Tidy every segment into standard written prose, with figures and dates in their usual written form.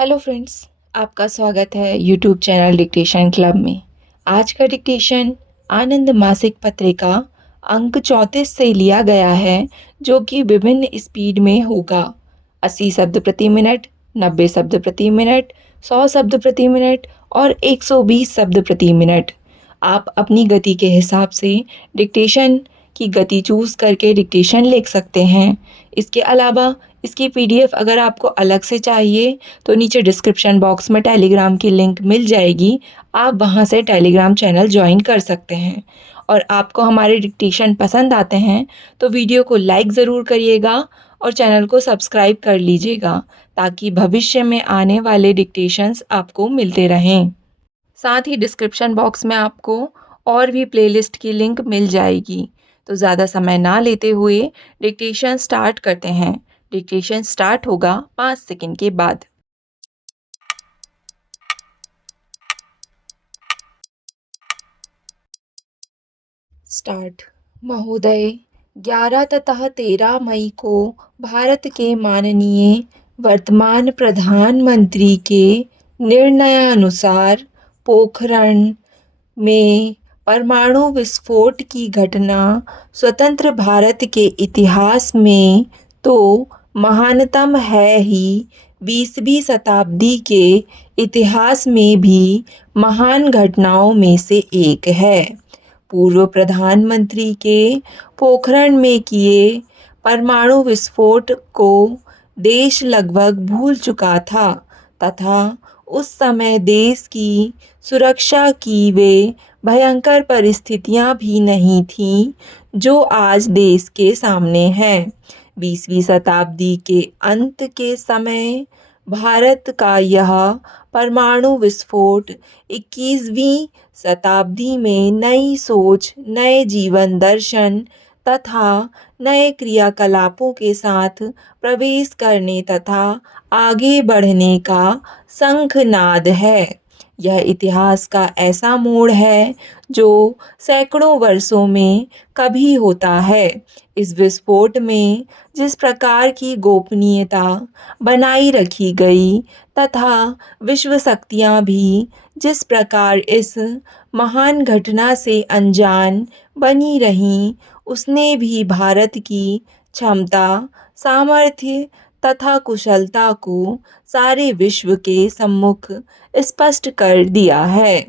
Hello friends, आपका स्वागत है यूट्यूब चैनल डिक्टेशन क्लब में। आज का डिक्टेशन आनंद मासिक पत्रिका अंक 34 से लिया गया है, जो कि विभिन्न स्पीड में होगा। 80 शब्द प्रति मिनट, 90 शब्द प्रति मिनट, 100 शब्द प्रति मिनट और 120 शब्द प्रति मिनट। आप अपनी गति के हिसाब से डिक्टेशन की गति चूज़ करके डिक्टेशन लिख सकते हैं। इसके अलावा इसकी पीडीएफ अगर आपको अलग से चाहिए तो नीचे डिस्क्रिप्शन बॉक्स में टेलीग्राम की लिंक मिल जाएगी। आप वहां से टेलीग्राम चैनल ज्वाइन कर सकते हैं। और आपको हमारे डिक्टेशन पसंद आते हैं तो वीडियो को लाइक ज़रूर करिएगा और चैनल को सब्सक्राइब कर लीजिएगा, ताकि भविष्य में आने वाले डिक्टेशंस आपको मिलते रहें। साथ ही डिस्क्रिप्शन बॉक्स में आपको और भी प्लेलिस्ट की लिंक मिल जाएगी। तो ज़्यादा समय ना लेते हुए डिक्टेशन स्टार्ट करते हैं। डिक्टेशन स्टार्ट होगा 5 सेकंड के बाद। स्टार्ट। महोदय, 11 तथा 13 मई को भारत के माननीय वर्तमान प्रधानमंत्री के निर्णयानुसार पोखरण में परमाणु विस्फोट की घटना स्वतंत्र भारत के इतिहास में तो महानतम है ही, 20वीं शताब्दी के इतिहास में भी महान घटनाओं में से एक है। पूर्व प्रधानमंत्री के पोखरण में किए परमाणु विस्फोट को देश लगभग भूल चुका था तथा उस समय देश की सुरक्षा की वे भयंकर परिस्थितियां भी नहीं थीं जो आज देश के सामने हैं। 20वीं शताब्दी के अंत के समय भारत का यह परमाणु विस्फोट 21वीं शताब्दी में नई सोच, नए जीवन दर्शन तथा नए क्रियाकलापों के साथ प्रवेश करने तथा आगे बढ़ने का शंखनाद है। यह इतिहास का ऐसा मोड़ है जो सैकड़ों वर्षों में कभी होता है। इस विस्फोट में जिस प्रकार की गोपनीयता बनाई रखी गई तथा विश्व शक्तियां भी जिस प्रकार इस महान घटना से अनजान बनी रहीं, उसने भी भारत की क्षमता, सामर्थ्य तथा कुशलता को सारे विश्व के सम्मुख स्पष्ट कर दिया है।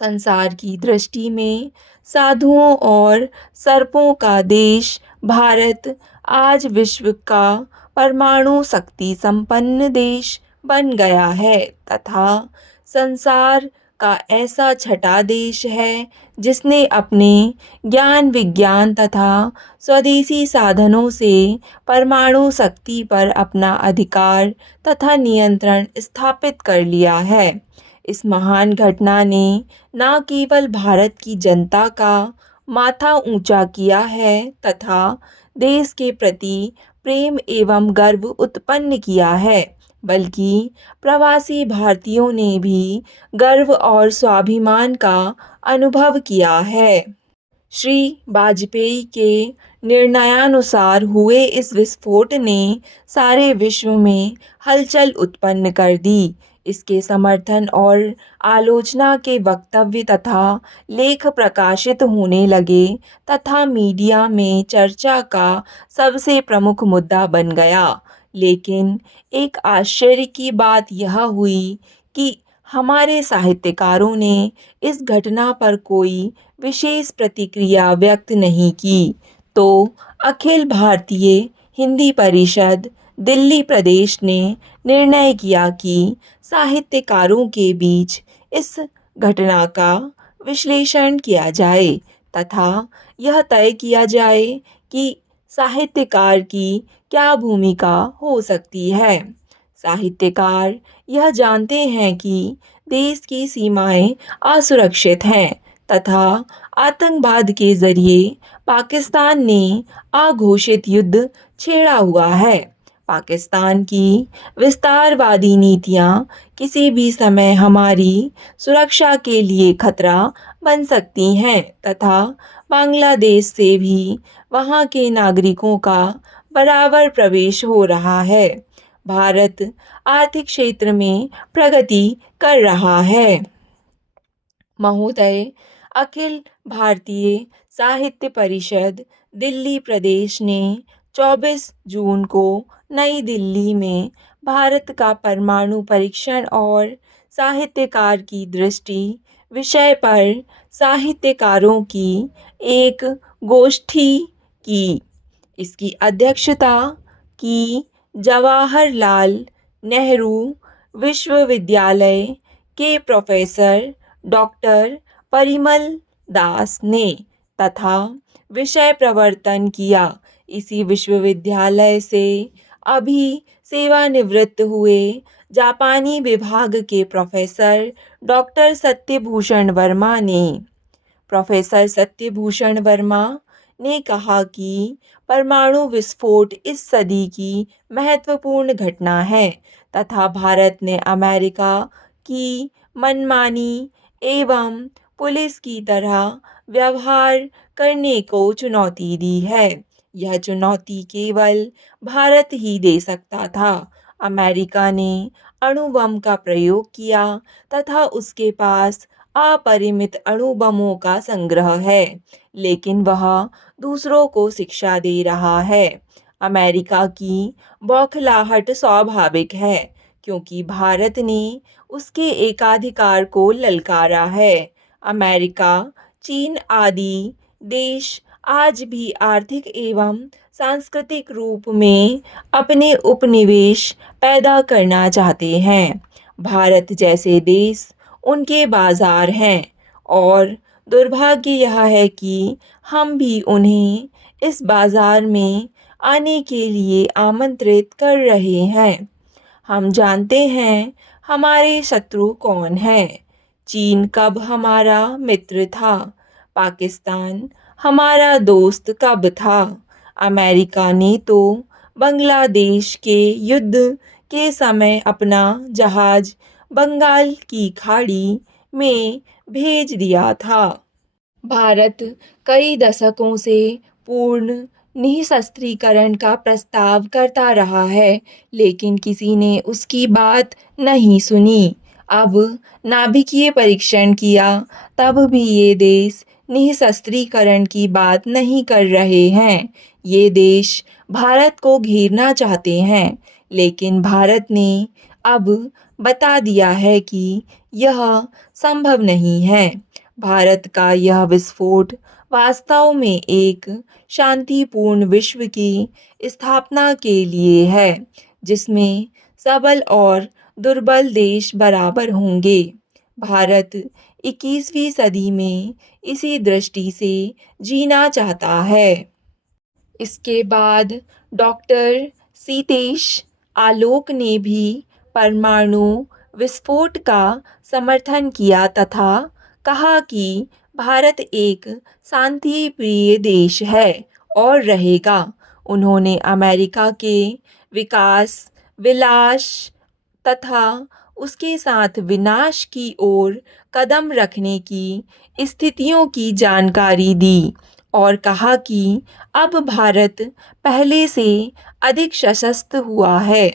संसार की दृष्टि में साधुओं और सर्पों का देश भारत आज विश्व का परमाणु शक्ति संपन्न देश बन गया है तथा संसार का ऐसा छठा देश है जिसने अपने ज्ञान विज्ञान तथा स्वदेशी साधनों से परमाणु शक्ति पर अपना अधिकार तथा नियंत्रण स्थापित कर लिया है। इस महान घटना ने न केवल भारत की जनता का माथा ऊंचा किया है तथा देश के प्रति प्रेम एवं गर्व उत्पन्न किया है, बल्कि प्रवासी भारतीयों ने भी गर्व और स्वाभिमान का अनुभव किया है। श्री वाजपेयी के निर्णयानुसार हुए इस विस्फोट ने सारे विश्व में हलचल उत्पन्न कर दी। इसके समर्थन और आलोचना के वक्तव्य तथा लेख प्रकाशित होने लगे तथा मीडिया में चर्चा का सबसे प्रमुख मुद्दा बन गया। लेकिन एक आश्चर्य की बात यह हुई कि हमारे साहित्यकारों ने इस घटना पर कोई विशेष प्रतिक्रिया व्यक्त नहीं की, तो अखिल भारतीय हिंदी परिषद दिल्ली प्रदेश ने निर्णय किया कि साहित्यकारों के बीच इस घटना का विश्लेषण किया जाए तथा यह तय किया जाए कि साहित्यकार की क्या भूमिका हो सकती है। साहित्यकार यह जानते हैं कि देश की सीमाएं असुरक्षित हैं तथा आतंकवाद के जरिए पाकिस्तान ने अघोषित युद्ध छेड़ा हुआ है। पाकिस्तान की विस्तारवादी नीतियां किसी भी समय हमारी सुरक्षा के लिए खतरा बन सकती हैं तथा बांग्लादेश से भी वहां के नागरिकों का बराबर प्रवेश हो रहा है। भारत आर्थिक क्षेत्र में प्रगति कर रहा है। महोदय, अखिल भारतीय साहित्य परिषद दिल्ली प्रदेश ने 24 जून को नई दिल्ली में भारत का परमाणु परीक्षण और साहित्यकार की दृष्टि विषय पर साहित्यकारों की एक गोष्ठी की। इसकी अध्यक्षता की जवाहरलाल नेहरू विश्वविद्यालय के प्रोफेसर डॉक्टर परिमल दास ने तथा विषय प्रवर्तन किया। इसी विश्वविद्यालय से अभी सेवानिवृत्त हुए जापानी विभाग के प्रोफेसर डॉक्टर सत्यभूषण वर्मा ने। प्रोफेसर सत्यभूषण वर्मा ने कहा कि परमाणु विस्फोट इस सदी की महत्वपूर्ण घटना है तथा भारत ने अमेरिका की मनमानी एवं पुलिस की तरह व्यवहार करने को चुनौती दी है। यह चुनौती केवल भारत ही दे सकता था। अमेरिका ने अणु बम का प्रयोग किया तथा उसके पास अपरिमित अणु बमों का संग्रह है, लेकिन वह दूसरों को शिक्षा दे रहा है। अमेरिका की बौखलाहट स्वाभाविक है, क्योंकि भारत ने उसके एकाधिकार को ललकारा है। अमेरिका, चीन आदि देश आज भी आर्थिक एवं सांस्कृतिक रूप में अपने उपनिवेश पैदा करना चाहते हैं। भारत जैसे देश उनके बाजार हैं और दुर्भाग्य यह है कि हम भी उन्हें इस बाजार में आने के लिए आमंत्रित कर रहे हैं। हम जानते हैं हमारे शत्रु कौन हैं। चीन कब हमारा मित्र था? पाकिस्तान हमारा दोस्त कब था? अमेरिका ने तो बांग्लादेश के युद्ध के समय अपना जहाज बंगाल की खाड़ी में भेज दिया था। भारत कई दशकों से पूर्ण निःशस्त्रीकरण का प्रस्ताव करता रहा है, लेकिन किसी ने उसकी बात नहीं सुनी। अब नाभिकीय परीक्षण किया, तब भी ये देश निःशस्त्रीकरण की बात नहीं कर रहे हैं। ये देश भारत को घेरना चाहते हैं, लेकिन भारत ने अब बता दिया है कि यह संभव नहीं है। भारत का यह विस्फोट वास्तव में एक शांतिपूर्ण विश्व की स्थापना के लिए है, जिसमें सबल और दुर्बल देश बराबर होंगे। भारत 21वीं सदी में इसी दृष्टि से जीना चाहता है। इसके बाद डॉक्टर सीतेश आलोक ने भी परमाणु विस्फोट का समर्थन किया तथा कहा कि भारत एक शांति प्रिय देश है और रहेगा। उन्होंने अमेरिका के विकास, विलास तथा उसके साथ विनाश की ओर कदम रखने की स्थितियों की जानकारी दी और कहा कि अब भारत पहले से अधिक सशक्त हुआ है।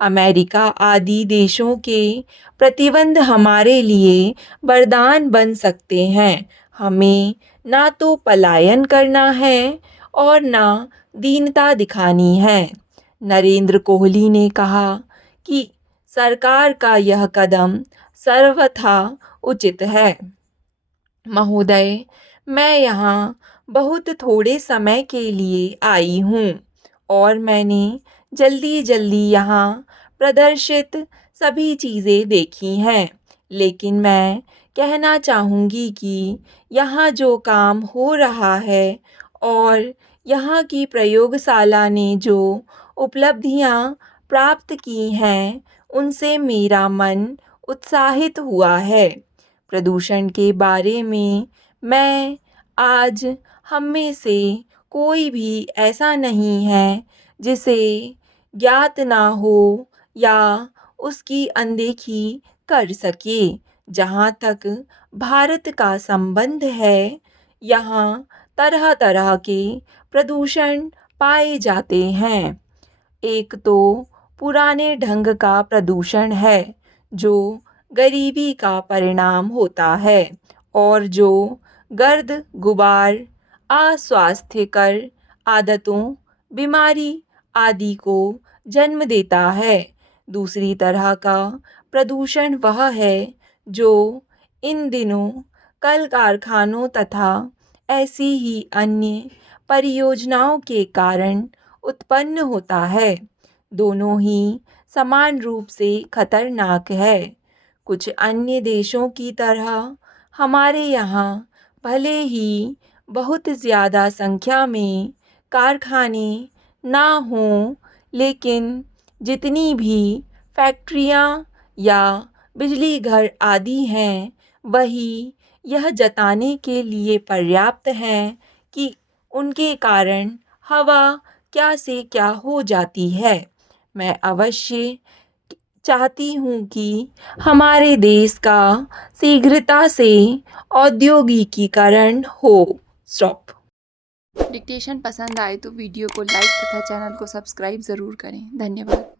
अमेरिका आदि देशों के प्रतिबंध हमारे लिए वरदान बन सकते हैं। हमें ना तो पलायन करना है और ना दीनता दिखानी है। नरेंद्र कोहली ने कहा कि सरकार का यह कदम सर्वथा उचित है। महोदय, मैं यहाँ बहुत थोड़े समय के लिए आई हूँ और मैंने जल्दी जल्दी यहाँ प्रदर्शित सभी चीज़ें देखी हैं, लेकिन मैं कहना चाहूँगी कि यहाँ जो काम हो रहा है और यहाँ की प्रयोगशाला ने जो उपलब्धियाँ प्राप्त की हैं, उनसे मेरा मन उत्साहित हुआ है। प्रदूषण के बारे में मैं आज हम में से कोई भी ऐसा नहीं है जिसे ज्ञात ना हो या उसकी अनदेखी कर सके। जहाँ तक भारत का संबंध है, यहाँ तरह तरह के प्रदूषण पाए जाते हैं। एक तो पुराने ढंग का प्रदूषण है जो गरीबी का परिणाम होता है और जो गर्द गुबार, अस्वास्थ्यकर आदतों, बीमारी आदि को जन्म देता है। दूसरी तरह का प्रदूषण वह है जो इन दिनों कल कारखानों तथा ऐसी ही अन्य परियोजनाओं के कारण उत्पन्न होता है। दोनों ही समान रूप से खतरनाक है। कुछ अन्य देशों की तरह हमारे यहाँ भले ही बहुत ज़्यादा संख्या में कारखाने ना हों, लेकिन जितनी भी फैक्ट्रियाँ या बिजली घर आदि हैं, वही यह जताने के लिए पर्याप्त हैं कि उनके कारण हवा क्या से क्या हो जाती है। मैं अवश्य चाहती हूँ कि हमारे देश का शीघ्रता से औद्योगिकीकरण हो। स्टॉप। डिक्टेशन पसंद आए तो वीडियो को लाइक तथा चैनल को सब्सक्राइब ज़रूर करें। धन्यवाद।